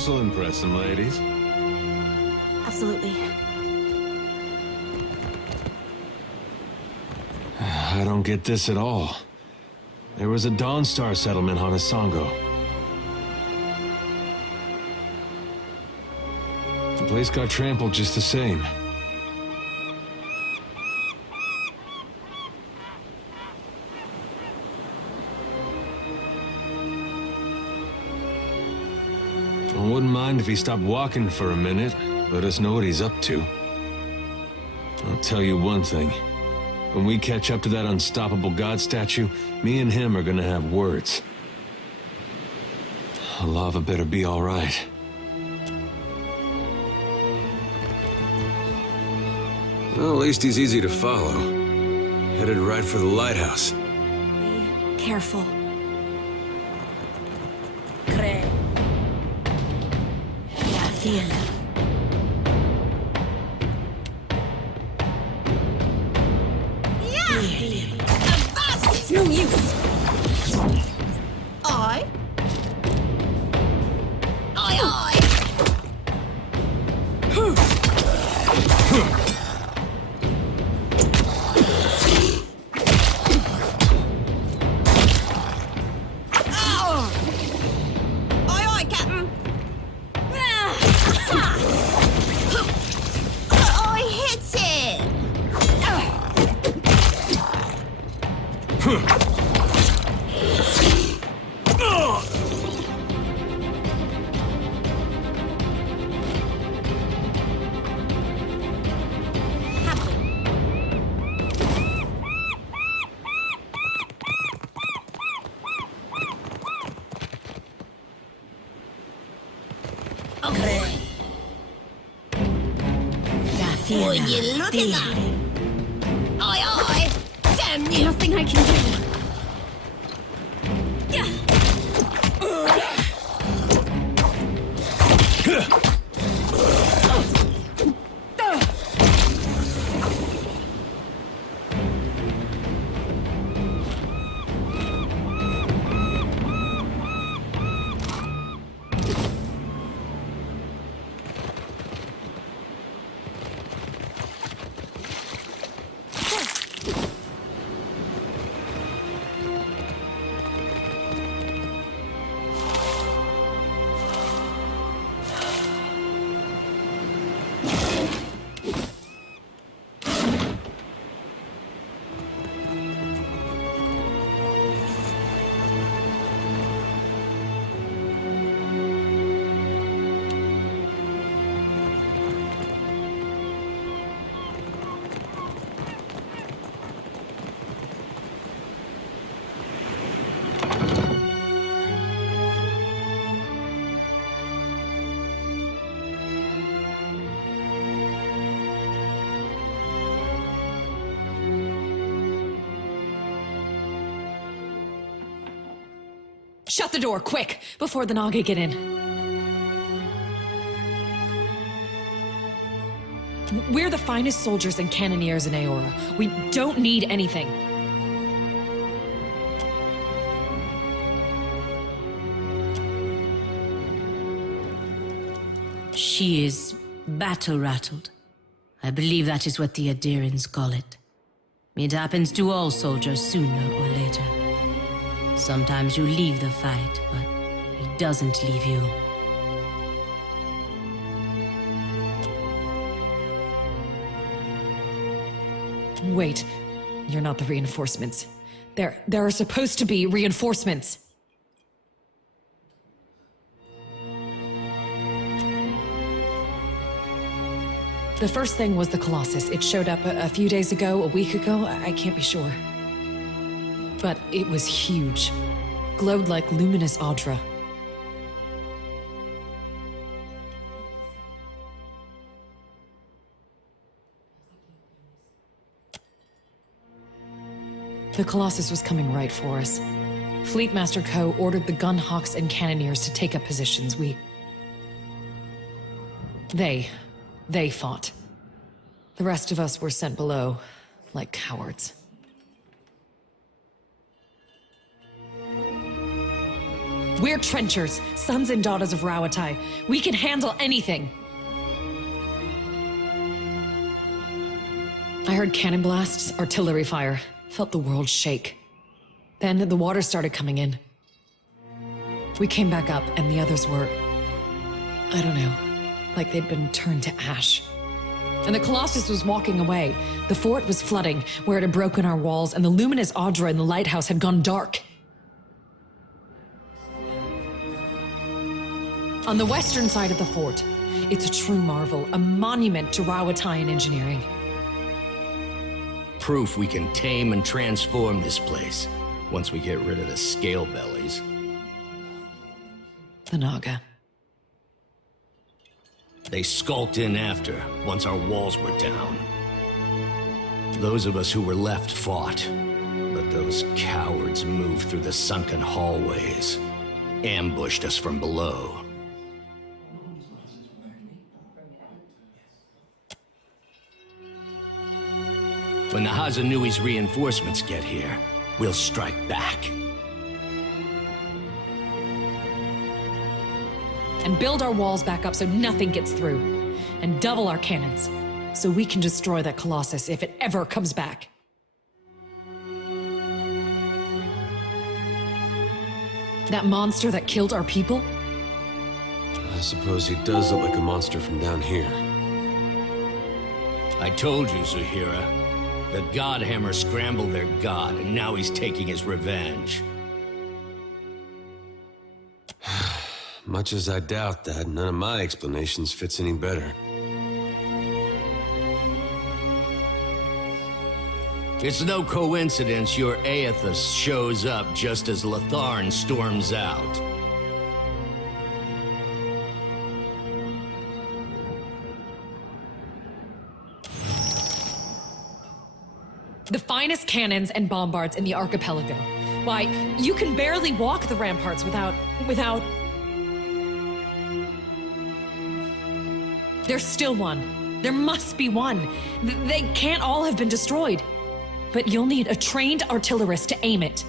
This'll impress some ladies. Absolutely. I don't get this at all. There was a Dawnstar settlement on Hasongo. The place got trampled just the same. I wouldn't mind if he stopped walking for a minute, let us know what he's up to. I'll tell you one thing. When we catch up to that unstoppable god statue, me and him are gonna have words. Lava better be all right. Well, at least he's easy to follow. Headed right for the lighthouse. Be careful. It's no use. I. Would you look at that? Aye, aye! Damn you! Nothing I can do. Shut the door, quick, before the Naga get in. We're the finest soldiers and cannoneers in Aora. We don't need anything. She is battle-rattled. I believe that is what the Edirans call it. It happens to all soldiers sooner or later. Sometimes you leave the fight, but it doesn't leave you. Wait, you're not the reinforcements. There are supposed to be reinforcements. The first thing was the Colossus. It showed up a few days ago, a week ago, I can't be sure. But it was huge. Glowed like luminous Audra. The Colossus was coming right for us. Fleet Master Ko ordered the Gunhawks and Cannoneers to take up positions. They fought. The rest of us were sent below, like cowards. We're trenchers, sons and daughters of Rauatai. We can handle anything. I heard cannon blasts, artillery fire, felt the world shake. Then the water started coming in. We came back up, and the others were, I don't know, like they'd been turned to ash. And the Colossus was walking away. The fort was flooding, where it had broken our walls, and the luminous Audra in the lighthouse had gone dark. On the western side of the fort, it's a true marvel, a monument to Rauataian engineering. Proof we can tame and transform this place, once we get rid of the scale bellies. The Naga. They skulked in after, once our walls were down. Those of us who were left fought, but those cowards moved through the sunken hallways, ambushed us from below. When the Hasonui's reinforcements get here, we'll strike back. And build our walls back up so nothing gets through. And double our cannons, so we can destroy that Colossus if it ever comes back. That monster that killed our people? I suppose he does look like a monster from down here. I told you, Zuhira. The Godhammer scrambled their god, and now he's taking his revenge. Much as I doubt that, none of my explanations fits any better. It's no coincidence your Aethys shows up just as Latharn storms out. The finest cannons and bombards in the archipelago. Why, you can barely walk the ramparts without... There's still one. There must be one. They can't all have been destroyed. But you'll need a trained artillerist to aim it.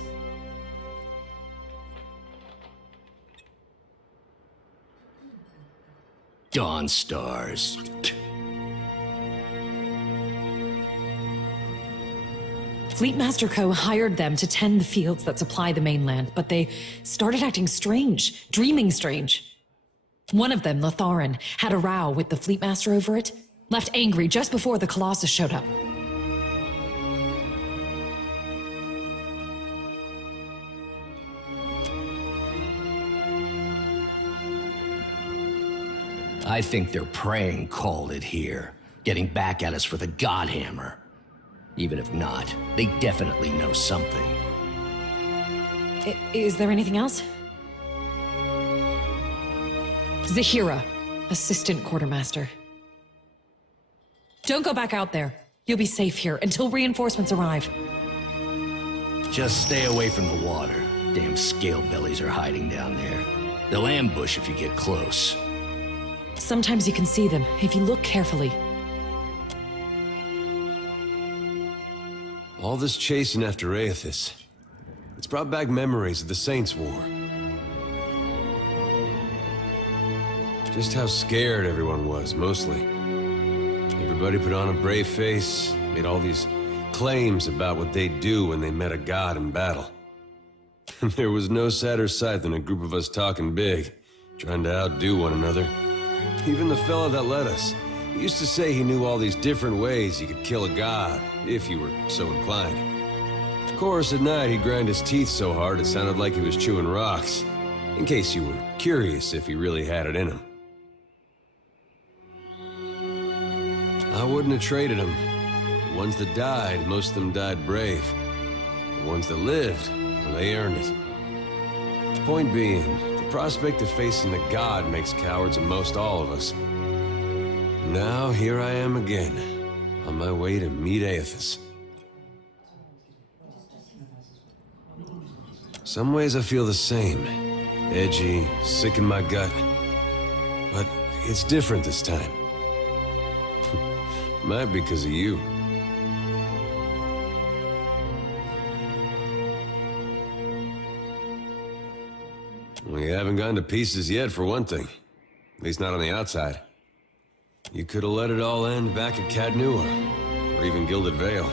Dawn Stars. Fleetmaster Co. hired them to tend the fields that supply the mainland, but they started acting strange, dreaming strange. One of them, Latharn, had a row with the Fleetmaster over it, left angry just before the Colossus showed up. I think their praying called it here, getting back at us for the Godhammer. Even if not, they definitely know something. Is there anything else? Zuhira, assistant quartermaster. Don't go back out there. You'll be safe here until reinforcements arrive. Just stay away from the water. Damn scale bellies are hiding down there. They'll ambush if you get close. Sometimes you can see them if you look carefully. All this chasing after Aethys, it's brought back memories of the Saints' War. Just how scared everyone was, mostly. Everybody put on a brave face, made all these claims about what they'd do when they met a god in battle. There was no sadder sight than a group of us talking big, trying to outdo one another. Even the fella that led us, he used to say he knew all these different ways you could kill a god, if you were so inclined. Of course, at night he'd grind his teeth so hard it sounded like he was chewing rocks, in case you were curious if he really had it in him. I wouldn't have traded him. The ones that died, most of them died brave. The ones that lived, well, they earned it. Point being, the prospect of facing the god makes cowards of most all of us. Now, here I am again, on my way to meet Aethys. Some ways I feel the same. Edgy, sick in my gut. But it's different this time. Might be because of you. haven't gone to pieces yet, for one thing. At least not on the outside. You could have let it all end back at Cadnua, or even Gilded Vale.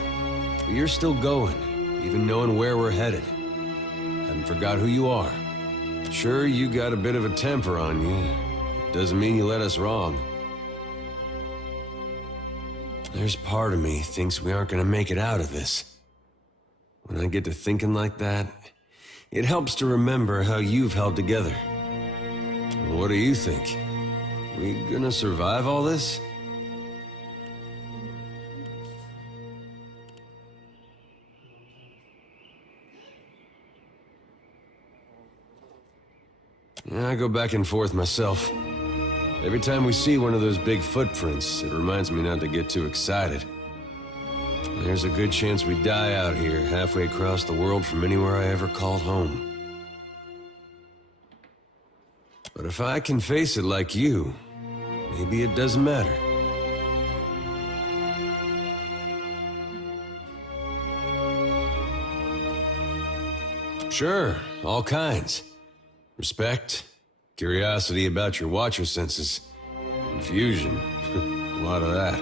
But you're still going, even knowing where we're headed. Haven't forgot who you are. Sure, you got a bit of a temper on you. Doesn't mean you led us wrong. There's part of me thinks we aren't gonna make it out of this. When I get to thinking like that, it helps to remember how you've held together. What do you think? We gonna survive all this? Yeah, I go back and forth myself. Every time we see one of those big footprints, it reminds me not to get too excited. There's a good chance we die out here, halfway across the world from anywhere I ever called home. But if I can face it like you, maybe it doesn't matter. Sure, all kinds. Respect, curiosity about your watcher senses, confusion, a lot of that.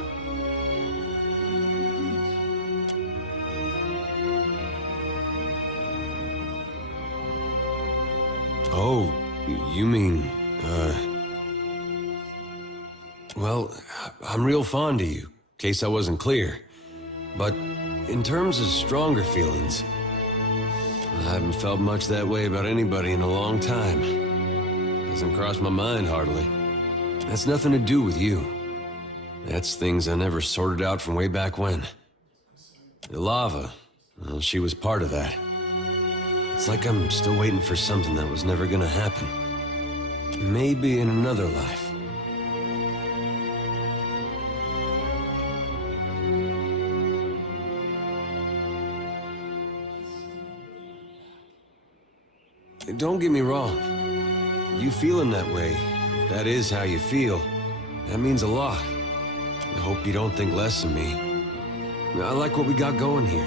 Oh, you mean, well, I'm real fond of you, in case I wasn't clear. But in terms of stronger feelings, I haven't felt much that way about anybody in a long time. Doesn't cross my mind, hardly. That's nothing to do with you. That's things I never sorted out from way back when. Ilava, well, she was part of that. It's like I'm still waiting for something that was never gonna happen. Maybe in another life. Don't get me wrong. You feeling that way, if that is how you feel, that means a lot. I hope you don't think less of me. I like what we got going here.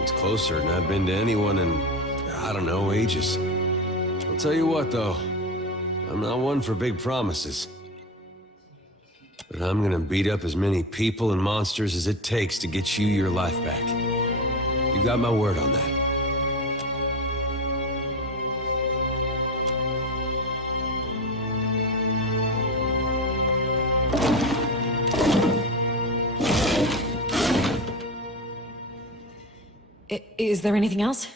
It's closer than I've been to anyone in, I don't know, ages. I'll tell you what, though. I'm not one for big promises. But I'm gonna beat up as many people and monsters as it takes to get you your life back. You got my word on that. Is there anything else?